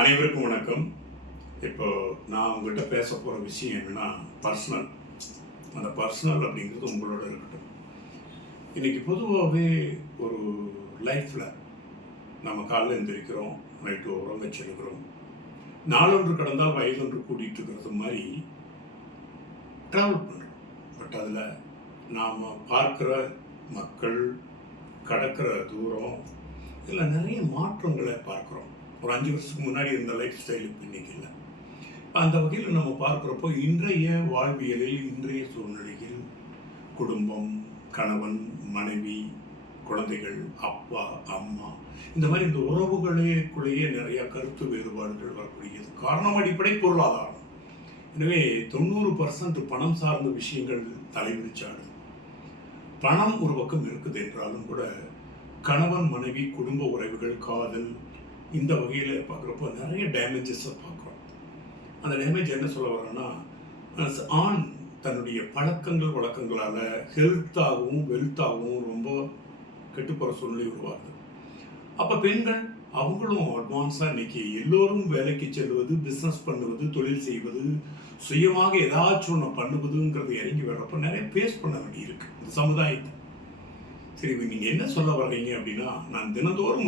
அனைவருக்கும் வணக்கம். இப்போ நான் உங்கள்கிட்ட பேச போகிற விஷயம் என்னென்னா பர்சனல். அந்த பர்சனல் அப்படிங்கிறது உங்களோட இருக்கட்டும். இன்றைக்கி பொதுவாகவே ஒரு லைஃப்பில் நம்ம காலையில் எழுந்திரிக்கிறோம், நைட்டு உறங்க செல்கிறோம், நாளொன்று கடந்தால் வயதொன்று கூட்டிகிட்டு இருக்கிறது மாதிரி ட்ராவல் பண்ணுறோம். பட் அதில் நாம் பார்க்குற மக்கள், கடக்கிற தூரம், இதில் நிறைய மாற்றங்களை பார்க்குறோம். ஒரு 5 வருஷத்துக்கு முன்னாடி இருந்த லைஃப் ஸ்டைல் இப்போ இன்றைக்கி இல்லை. அந்த வகையில் நம்ம பார்க்குறப்போ இன்றைய வாழ்வியலில், இன்றைய சூழ்நிலையில் குடும்பம், கணவன், மனைவி, குழந்தைகள், அப்பா, அம்மா, இந்த மாதிரி இந்த உறவுகளுக்குள்ளேயே நிறையா கருத்து வேறுபாடுகள் வரக்கூடியது. காரணம் அடிப்படை பொருளாதாரம். எனவே 90% பணம் சார்ந்த விஷயங்கள் தலைவிரிச்சாடு. பணம் ஒரு பக்கம் இருக்குது என்றாலும் கூட கணவன், மனைவி, குடும்ப உறவுகள், காதல், இந்த வகையில் பார்க்குறப்போ நிறைய டேமேஜஸை பார்க்குறோம். அந்த டேமேஜ் என்ன சொல்ல வரோன்னா, ஆண் தன்னுடைய பழக்கங்கள் வழக்கங்களால் ஹெல்த்தாகவும் வெல்த்தாகவும் ரொம்ப கெட்டுப்போகிற சூழ்நிலை உருவாகுது. அப்போ பெண்கள் அவங்களும் அட்வான்ஸாக இன்றைக்கி எல்லோரும் வேலைக்கு செல்வது, பிஸ்னஸ் பண்ணுவது, தொழில் செய்வது, சுயமாக ஏதாச்சும் ஒன்று பண்ணுவதுங்கிறது இறங்கி வர்றப்போ நிறைய ஃபேஸ் பண்ண வேண்டியிருக்கு இந்த சமுதாயத்தை. சரி, நீங்கள் என்ன சொல்ல வர்றீங்க அப்படின்னா, நான் தினந்தோறும்